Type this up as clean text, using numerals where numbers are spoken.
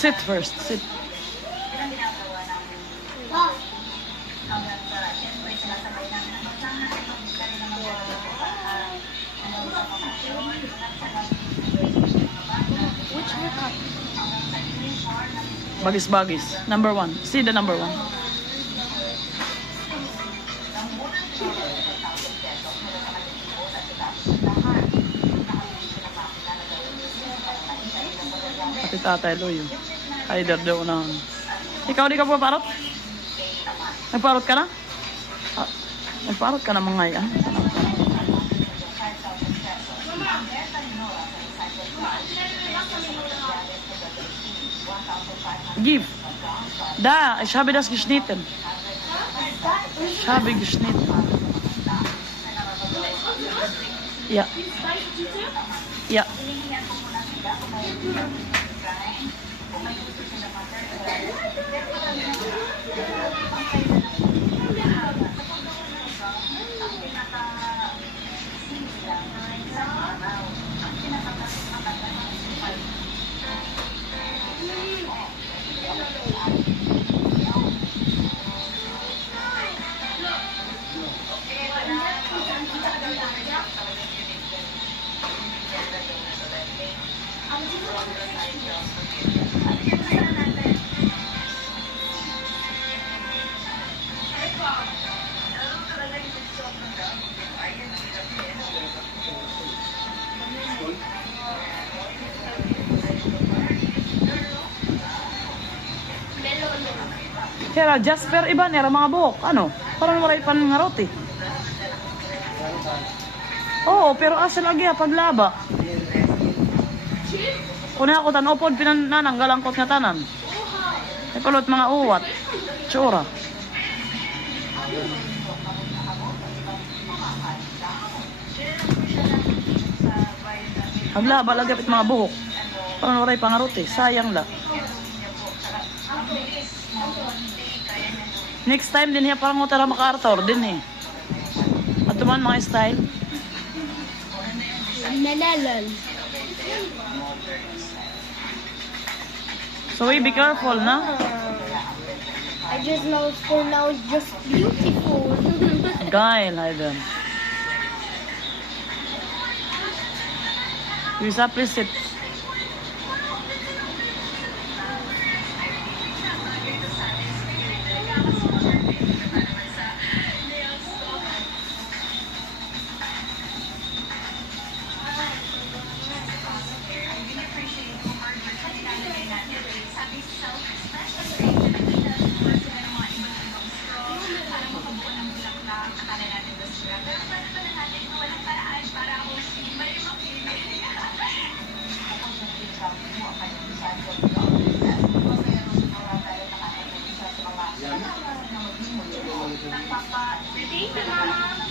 Sit first, sit. Which haircut? Bagis-bagis. Number 1. See the number 1. Pati Tatay Loy. Hider daw na. Ikaw di ka po parot? Nagparot ka na? Ah, nagparot ka na mga yan. Gib. Da, ich habe das geschnitten. Ich habe geschnitten. Ja. Ja. Kaya Jasper iba nera mga buhok. Ano? Parang waray pa nga roti. Oo, pero asa lagi paglaba. Kuna ako tanopod pinananggalang kot nga tanan. Ay kulot mga uwat. Tsura. Paglaba lagi apit mga buhok. Parang waray pa nga roti. Sayang la. Next time din parang utara maka-Arthur din At tuman mga style. Nanalan. So we be careful, na? I just know for now it's just beautiful. Guy, Hayden. Luisa, please sit. Thank you, Mama.